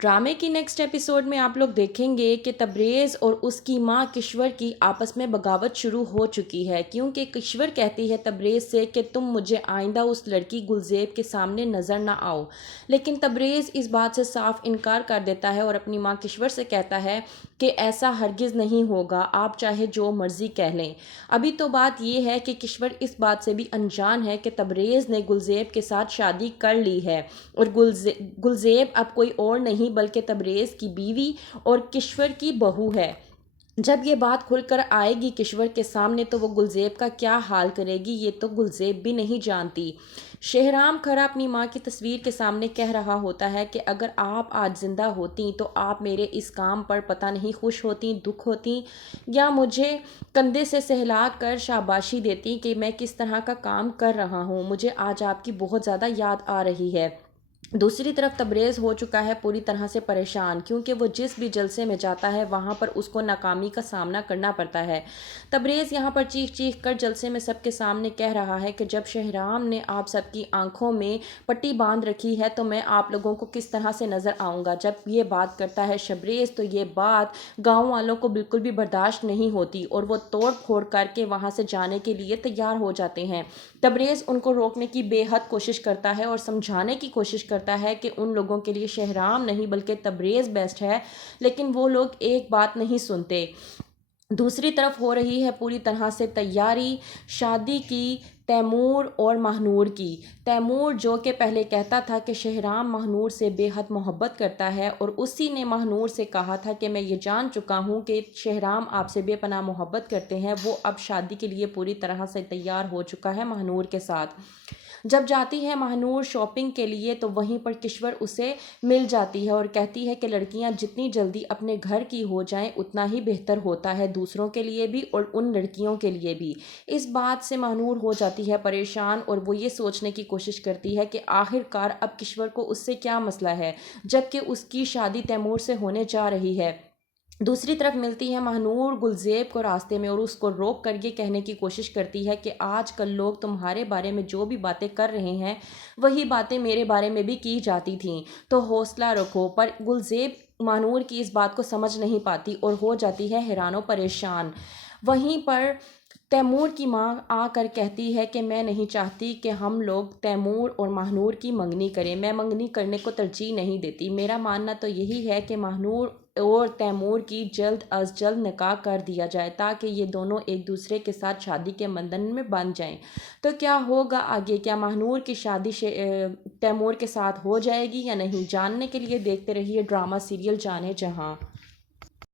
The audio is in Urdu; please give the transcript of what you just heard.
ڈرامے کی نیکسٹ ایپیسوڈ میں آپ لوگ دیکھیں گے کہ تبریز اور اس کی ماں کشور کی آپس میں بغاوت شروع ہو چکی ہے، کیونکہ کشور کہتی ہے تبریز سے کہ تم مجھے آئندہ اس لڑکی گلزیب کے سامنے نظر نہ آؤ، لیکن تبریز اس بات سے صاف انکار کر دیتا ہے اور اپنی ماں کشور سے کہتا ہے کہ ایسا ہرگز نہیں ہوگا، آپ چاہے جو مرضی کہہ لیں۔ ابھی تو بات یہ ہے کہ کشور اس بات سے بھی انجان ہے کہ تبریز نے گلزیب کے ساتھ شادی کر لی ہے اور گلزیب اب کوئی اور نہیں بلکہ تبریز کی بیوی اور کشور کی بہو ہے۔ جب یہ بات کھل کر آئے گی کشور کے سامنے تو وہ گلزیب کا کیا حال کرے گی یہ تو گلزیب بھی نہیں جانتی۔ شہرام کھرا اپنی ماں کی تصویر کے سامنے کہہ رہا ہوتا ہے کہ اگر آپ آج زندہ ہوتیں تو آپ میرے اس کام پر پتہ نہیں خوش ہوتیں، دکھ ہوتیں، یا مجھے کندھے سے سہلا کر شاباشی دیتیں کہ میں کس طرح کا کام کر رہا ہوں۔ مجھے آج آپ کی بہت زیادہ یاد آ رہی ہے۔ دوسری طرف تبریز ہو چکا ہے پوری طرح سے پریشان، کیونکہ وہ جس بھی جلسے میں جاتا ہے وہاں پر اس کو ناکامی کا سامنا کرنا پڑتا ہے۔ تبریز یہاں پر چیخ چیخ کر جلسے میں سب کے سامنے کہہ رہا ہے کہ جب شہرام نے آپ سب کی آنکھوں میں پٹی باندھ رکھی ہے تو میں آپ لوگوں کو کس طرح سے نظر آؤں گا۔ جب یہ بات کرتا ہے شبریز تو یہ بات گاؤں والوں کو بالکل بھی برداشت نہیں ہوتی اور وہ توڑ پھوڑ کر کے وہاں سے جانے کے لیے تیار ہو جاتے ہیں۔ تبریز ان کو روکنے کی بے حد کوشش کرتا ہے اور سمجھانے کی کوشش کرتا ہے کہ ان لوگوں کے لیے شہرام نہیں بلکہ تبریز بیسٹ ہے، لیکن وہ لوگ ایک بات نہیں سنتے۔ دوسری طرف ہو رہی ہے پوری طرح سے تیاری شادی کی تیمور اور ماہنور کی۔ تیمور جو کہ پہلے کہتا تھا کہ شہرام ماہنور سے بے حد محبت کرتا ہے اور اسی نے ماہنور سے کہا تھا کہ میں یہ جان چکا ہوں کہ شہرام آپ سے بے پناہ محبت کرتے ہیں، وہ اب شادی کے لیے پوری طرح سے تیار ہو چکا ہے ماہنور کے ساتھ۔ جب جاتی ہے ماہنور شاپنگ کے لیے تو وہیں پر کشور اسے مل جاتی ہے اور کہتی ہے کہ لڑکیاں جتنی جلدی اپنے گھر کی ہو جائیں اتنا ہی بہتر ہوتا ہے، دوسروں کے لیے بھی اور ان لڑکیوں کے لیے بھی۔ اس بات سے ماہنور ہو جاتی ہے پریشان اور وہ یہ سوچنے کی کوشش کرتی ہے کہ آخر کار اب کشور کو اس سے کیا مسئلہ ہے جبکہ اس کی شادی تیمور سے ہونے جا رہی ہے۔ دوسری طرف ملتی ہے ماہنور گلزیب کو راستے میں اور اس کو روک کر یہ کہنے کی کوشش کرتی ہے کہ آج کل لوگ تمہارے بارے میں جو بھی باتیں کر رہے ہیں وہی باتیں میرے بارے میں بھی کی جاتی تھیں، تو حوصلہ رکھو۔ پر گلزیب ماہنور کی اس بات کو سمجھ نہیں پاتی اور ہو جاتی ہے حیران و پریشان۔ وہیں پر تیمور کی ماں آ کر کہتی ہے کہ میں نہیں چاہتی کہ ہم لوگ تیمور اور ماہنور کی منگنی کریں، میں منگنی کرنے کو ترجیح نہیں دیتی۔ میرا ماننا تو یہی ہے کہ ماہنور اور تیمور کی جلد از جلد نکاح کر دیا جائے تاکہ یہ دونوں ایک دوسرے کے ساتھ شادی کے بندھن میں بندھ جائیں۔ تو کیا ہوگا آگے، کیا ماہنور کی شادی تیمور کے ساتھ ہو جائے گی یا نہیں؟ جاننے کے لیے دیکھتے رہیے ڈرامہ سیریل جانے جہاں۔